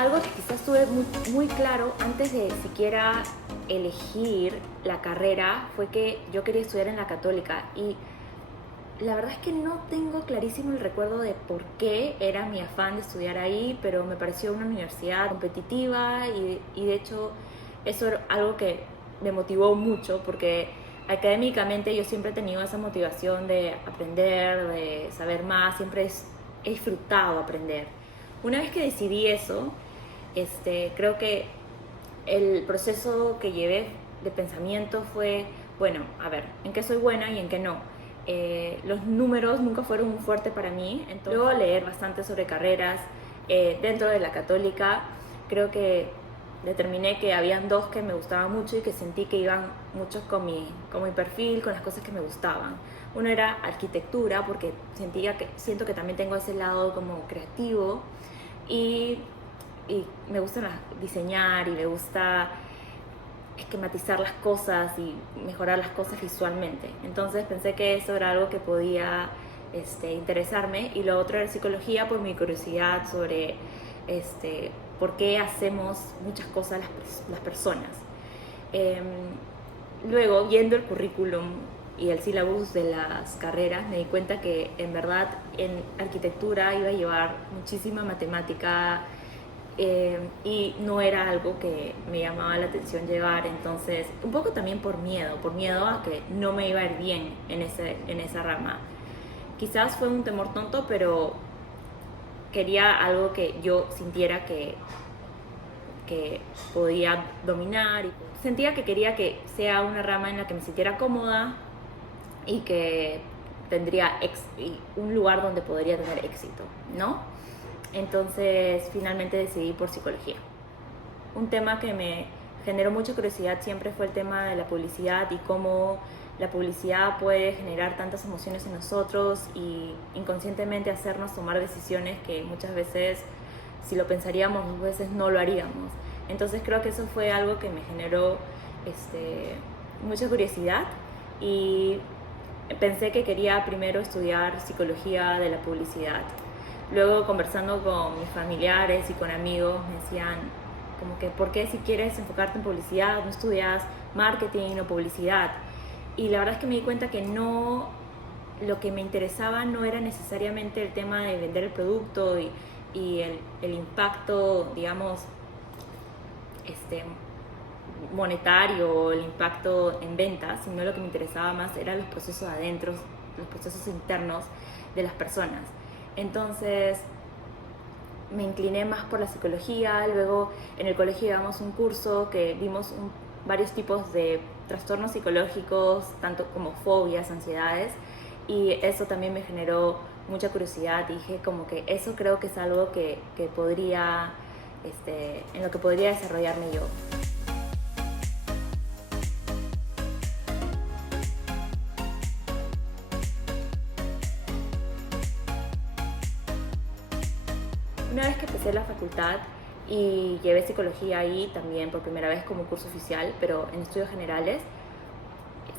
Algo que quizás tuve muy claro antes de siquiera elegir la carrera fue que yo quería estudiar en la Católica y la verdad es que no tengo clarísimo el recuerdo de por qué era mi afán de estudiar ahí, pero me pareció una universidad competitiva y de hecho eso era algo que me motivó mucho porque académicamente yo siempre he tenido esa motivación de aprender, de saber más, he disfrutado aprender. Una vez que decidí eso, creo que el proceso que llevé de pensamiento fue, bueno, a ver, ¿en qué soy buena y en qué no? Los números nunca fueron un fuerte para mí, entonces luego leer bastante sobre carreras dentro de la Católica, creo que determiné que habían dos que me gustaban mucho y que sentí que iban mucho con mi perfil, con las cosas que me gustaban. Uno era arquitectura, porque siento que también tengo ese lado como creativo y, y me gusta diseñar y me gusta esquematizar las cosas y mejorar las cosas visualmente. Entonces pensé que eso era algo que podía interesarme, y lo otro era psicología por mi curiosidad sobre por qué hacemos muchas cosas las personas. Eh, Luego, viendo el currículum y el sílabus de las carreras, me di cuenta que en verdad en arquitectura iba a llevar muchísima matemática, y no era algo que me llamaba la atención llevar. Entonces, un poco también por miedo a que no me iba a ir bien en esa rama. Quizás fue un temor tonto, pero quería algo que yo sintiera que podía dominar, y sentía que quería que sea una rama en la que me sintiera cómoda y que tendría un lugar donde podría tener éxito, ¿no? Entonces finalmente decidí por psicología. Un tema que me generó mucha curiosidad siempre fue el tema de la publicidad y cómo la publicidad puede generar tantas emociones en nosotros y inconscientemente hacernos tomar decisiones que muchas veces, si lo pensaríamos, muchas veces no lo haríamos. Entonces creo que eso fue algo que me generó mucha curiosidad, y pensé que quería primero estudiar psicología de la publicidad. Luego, conversando con mis familiares y con amigos, me decían como que ¿por qué si quieres enfocarte en publicidad no estudias marketing o publicidad? Y la verdad es que me di cuenta que no, lo que me interesaba no era necesariamente el tema de vender el producto y el impacto, digamos, monetario, el impacto en ventas, sino lo que me interesaba más eran los procesos adentro, los procesos internos de las personas. Entonces me incliné más por la psicología. Luego en el colegio llevamos un curso que vimos varios tipos de trastornos psicológicos, tanto como fobias, ansiedades, y eso también me generó mucha curiosidad. Dije como que eso creo que es algo que podría, en lo que podría desarrollarme yo. Una vez que empecé la facultad y llevé psicología ahí también por primera vez como curso oficial, pero en estudios generales,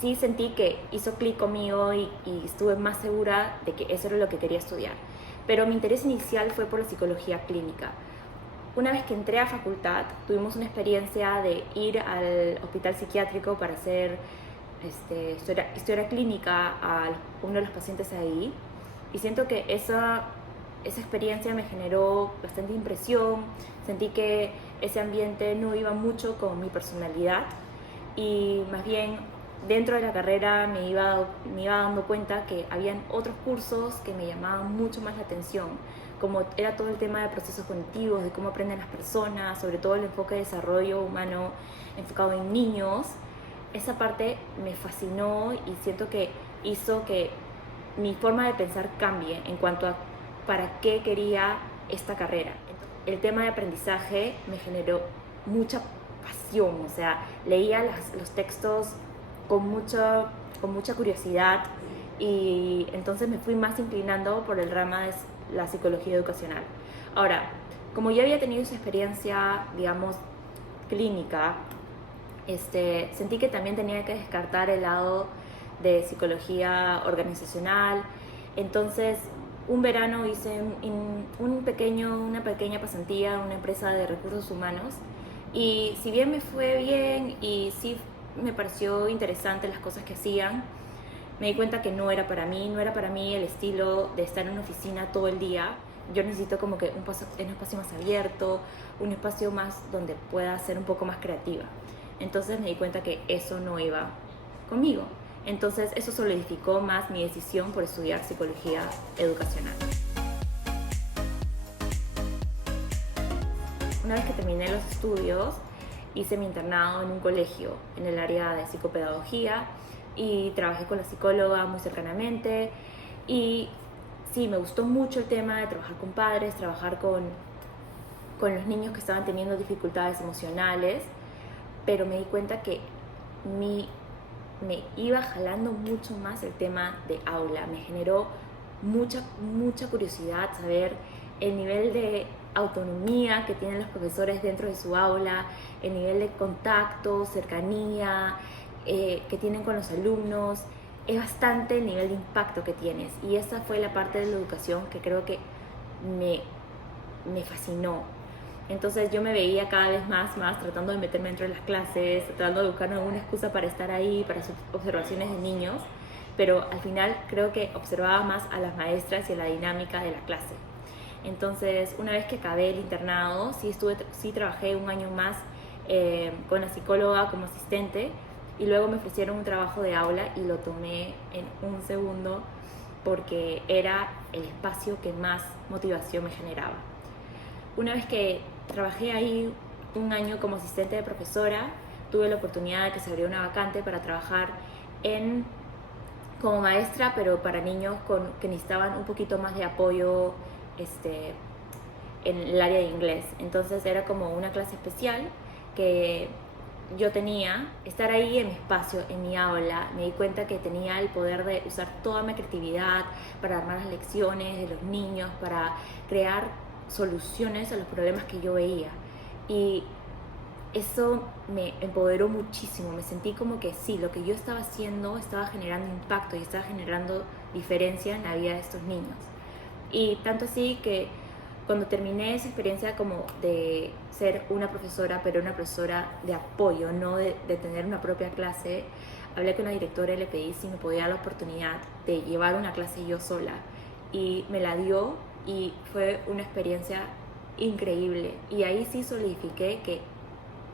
sí sentí que hizo clic conmigo y estuve más segura de que eso era lo que quería estudiar. Pero mi interés inicial fue por la psicología clínica. Una vez que entré a facultad, tuvimos una experiencia de ir al hospital psiquiátrico para hacer historia clínica a uno de los pacientes ahí, y siento que esa experiencia me generó bastante impresión. Sentí que ese ambiente no iba mucho con mi personalidad, y más bien dentro de la carrera me iba dando cuenta que habían otros cursos que me llamaban mucho más la atención, como era todo el tema de procesos cognitivos, de cómo aprenden las personas, sobre todo el enfoque de desarrollo humano enfocado en niños. Esa parte me fascinó y siento que hizo que mi forma de pensar cambie en cuanto a para qué quería esta carrera. El tema de aprendizaje me generó mucha pasión, o sea, leía los textos con mucha curiosidad, y entonces me fui más inclinando por el rama de la psicología educacional. Ahora, como ya había tenido esa experiencia, digamos, clínica, sentí que también tenía que descartar el lado de psicología organizacional. Entonces un verano hice una pequeña pasantía en una empresa de recursos humanos y si bien me fue bien y sí me pareció interesante las cosas que hacían, me di cuenta que no era para mí, no era para mí el estilo de estar en una oficina todo el día. Yo necesito como que un espacio más abierto, un espacio más donde pueda ser un poco más creativa. Entonces me di cuenta que eso no iba conmigo. Entonces eso solidificó más mi decisión por estudiar psicología educacional. Una vez que terminé los estudios, hice mi internado en un colegio en el área de psicopedagogía y trabajé con la psicóloga muy cercanamente y sí, me gustó mucho el tema de trabajar con padres, trabajar con los niños que estaban teniendo dificultades emocionales, pero me di cuenta que me iba jalando mucho más el tema de aula. Me generó mucha curiosidad saber el nivel de autonomía que tienen los profesores dentro de su aula, el nivel de contacto, cercanía que tienen con los alumnos. Es bastante el nivel de impacto que tienes y esa fue la parte de la educación que creo que me fascinó. Entonces yo me veía cada vez más tratando de meterme dentro de las clases, tratando de buscar alguna excusa para estar ahí, para sus observaciones de niños, pero al final creo que observaba más a las maestras y a la dinámica de la clase. Entonces una vez que acabé el internado, sí trabajé un año más con la psicóloga como asistente y luego me ofrecieron un trabajo de aula y lo tomé en un segundo porque era el espacio que más motivación me generaba. Una vez que trabajé ahí un año como asistente de profesora, tuve la oportunidad de que se abrió una vacante para trabajar como maestra, pero para niños que necesitaban un poquito más de apoyo en el área de inglés. Entonces era como una clase especial que yo tenía, estar ahí en mi espacio, en mi aula. Me di cuenta que tenía el poder de usar toda mi creatividad para armar las lecciones de los niños, para crear soluciones a los problemas que yo veía y eso me empoderó muchísimo. Me sentí como que sí, lo que yo estaba haciendo estaba generando impacto y estaba generando diferencia en la vida de estos niños. Y tanto así que cuando terminé esa experiencia como de ser una profesora, pero una profesora de apoyo, no de tener una propia clase, hablé con la directora y le pedí si me podía dar la oportunidad de llevar una clase yo sola y me la dio y fue una experiencia increíble y ahí sí solidifiqué que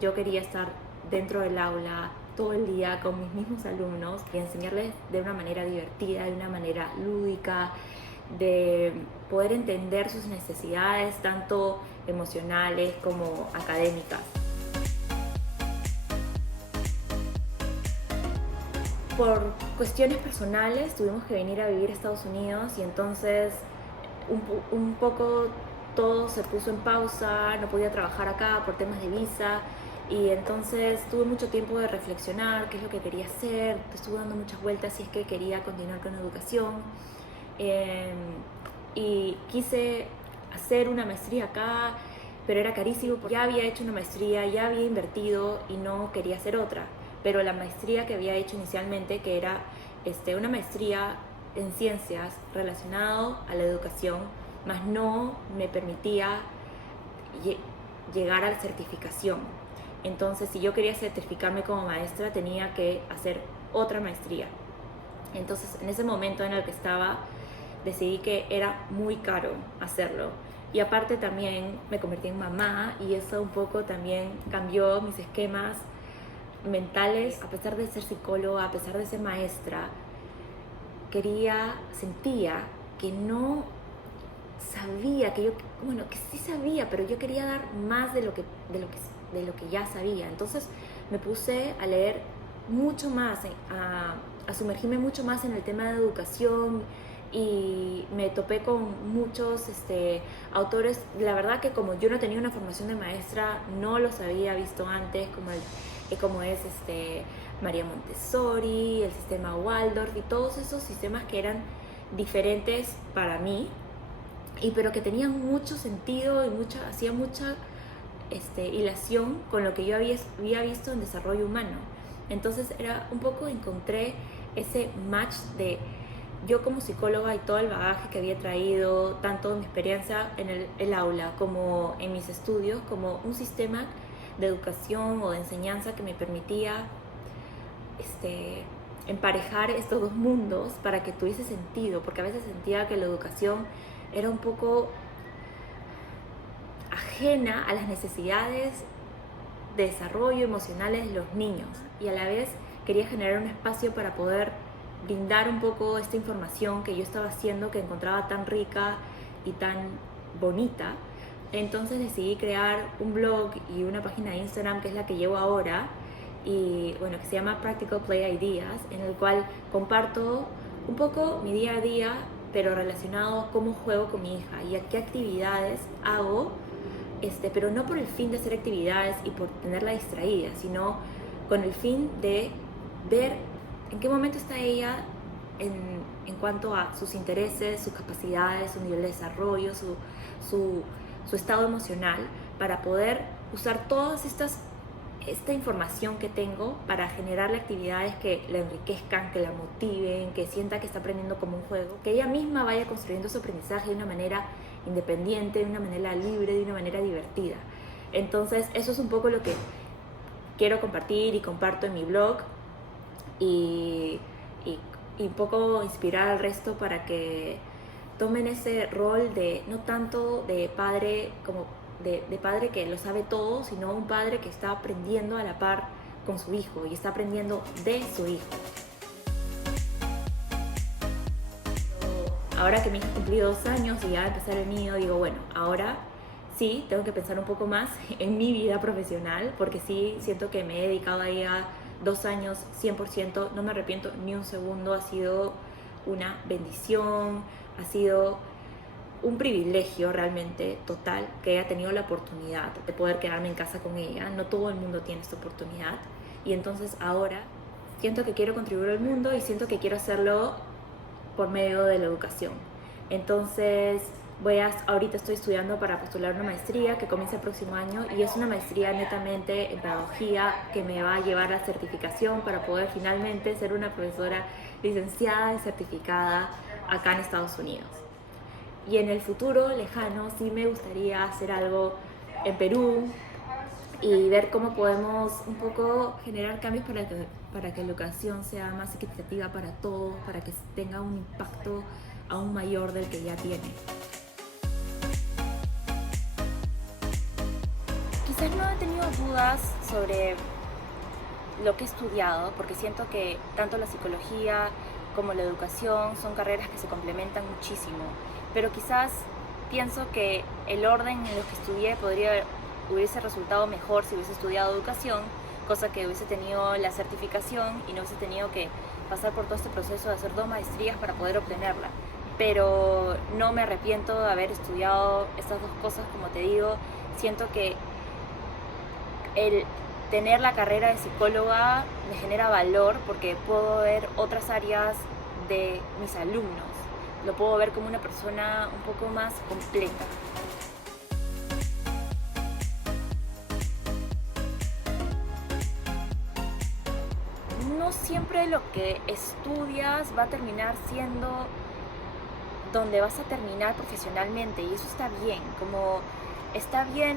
yo quería estar dentro del aula todo el día con mis mismos alumnos y enseñarles de una manera divertida, de una manera lúdica, de poder entender sus necesidades tanto emocionales como académicas. Por cuestiones personales tuvimos que venir a vivir a Estados Unidos y entonces un poco todo se puso en pausa, no podía trabajar acá por temas de visa y entonces tuve mucho tiempo de reflexionar qué es lo que quería hacer, estuve dando muchas vueltas si es que quería continuar con educación y quise hacer una maestría acá, pero era carísimo porque ya había hecho una maestría, ya había invertido y no quería hacer otra, pero la maestría que había hecho inicialmente, que era una maestría en ciencias relacionado a la educación, más no me permitía llegar a la certificación. Entonces, si yo quería certificarme como maestra, tenía que hacer otra maestría. Entonces, en ese momento en el que estaba, decidí que era muy caro hacerlo. Y aparte también me convertí en mamá y eso un poco también cambió mis esquemas mentales. A pesar de ser psicóloga, a pesar de ser maestra, sentía que no sabía, que sí sabía, pero yo quería dar más de lo que ya sabía. Entonces me puse a leer mucho más, a sumergirme mucho más en el tema de educación y me topé con muchos autores. La verdad que como yo no tenía una formación de maestra, no los había visto antes, como es María Montessori, el sistema Waldorf y todos esos sistemas que eran diferentes para mí, pero que tenían mucho sentido y hacía mucha hilación con lo que yo había visto en desarrollo humano. Entonces era un poco, encontré ese match de yo como psicóloga y todo el bagaje que había traído, tanto mi experiencia en el aula como en mis estudios, como un sistema de educación o de enseñanza que me permitía emparejar estos dos mundos para que tuviese sentido, porque a veces sentía que la educación era un poco ajena a las necesidades de desarrollo emocionales de los niños, y a la vez quería generar un espacio para poder brindar un poco esta información que yo estaba haciendo, que encontraba tan rica y tan bonita. Entonces decidí crear un blog y una página de Instagram, que es la que llevo ahora, y bueno, que se llama Practical Play Ideas, en el cual comparto un poco mi día a día, pero relacionado a cómo juego con mi hija y a qué actividades hago, pero no por el fin de hacer actividades y por tenerla distraída, sino con el fin de ver en qué momento está ella en cuanto a sus intereses, sus capacidades, su nivel de desarrollo, su estado emocional, para poder usar todas esta información que tengo para generarle actividades que la enriquezcan, que la motiven, que sienta que está aprendiendo como un juego, que ella misma vaya construyendo su aprendizaje de una manera independiente, de una manera libre, de una manera divertida. Entonces eso es un poco lo que quiero compartir y comparto en mi blog, y un poco inspirar al resto para que tomen ese rol de no tanto de padre como de padre que lo sabe todo, sino un padre que está aprendiendo a la par con su hijo y está aprendiendo de su hijo. Ahora que mi hija cumplió 2 años y ya va a empezar el niño, digo, bueno, ahora sí, tengo que pensar un poco más en mi vida profesional, porque sí siento que me he dedicado a ella 2 años 100%, no me arrepiento ni un segundo, ha sido una bendición, ha sido un privilegio realmente total que haya tenido la oportunidad de poder quedarme en casa con ella. No todo el mundo tiene esta oportunidad, y entonces ahora siento que quiero contribuir al mundo y siento que quiero hacerlo por medio de la educación. Entonces ahorita estoy estudiando para postular una maestría que comienza el próximo año, y es una maestría netamente en pedagogía que me va a llevar a certificación para poder finalmente ser una profesora licenciada y certificada acá en Estados Unidos. Y en el futuro lejano sí me gustaría hacer algo en Perú y ver cómo podemos un poco generar cambios para que la educación sea más equitativa para todos, para que tenga un impacto aún mayor del que ya tiene. Quizás no he tenido dudas sobre lo que he estudiado, porque siento que tanto la psicología como la educación son carreras que se complementan muchísimo, pero quizás pienso que el orden en el que estudié hubiese resultado mejor si hubiese estudiado educación, cosa que hubiese tenido la certificación y no hubiese tenido que pasar por todo este proceso de hacer 2 maestrías para poder obtenerla. Pero no me arrepiento de haber estudiado estas 2 cosas, como te digo. Siento que el tener la carrera de psicóloga me genera valor porque puedo ver otras áreas de mis alumnos. Lo puedo ver como una persona un poco más completa. No siempre lo que estudias va a terminar siendo donde vas a terminar profesionalmente, y eso está bien. Como está bien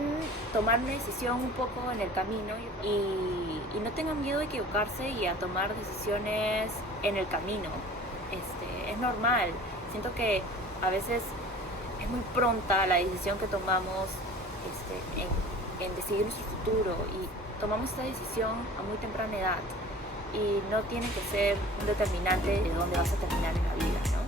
tomar una decisión un poco en el camino y no tengan miedo de equivocarse y a tomar decisiones en el camino. Es normal. Siento que a veces es muy pronta la decisión que tomamos en decidir nuestro futuro, y tomamos esta decisión a muy temprana edad y no tiene que ser un determinante de dónde vas a terminar en la vida, ¿no?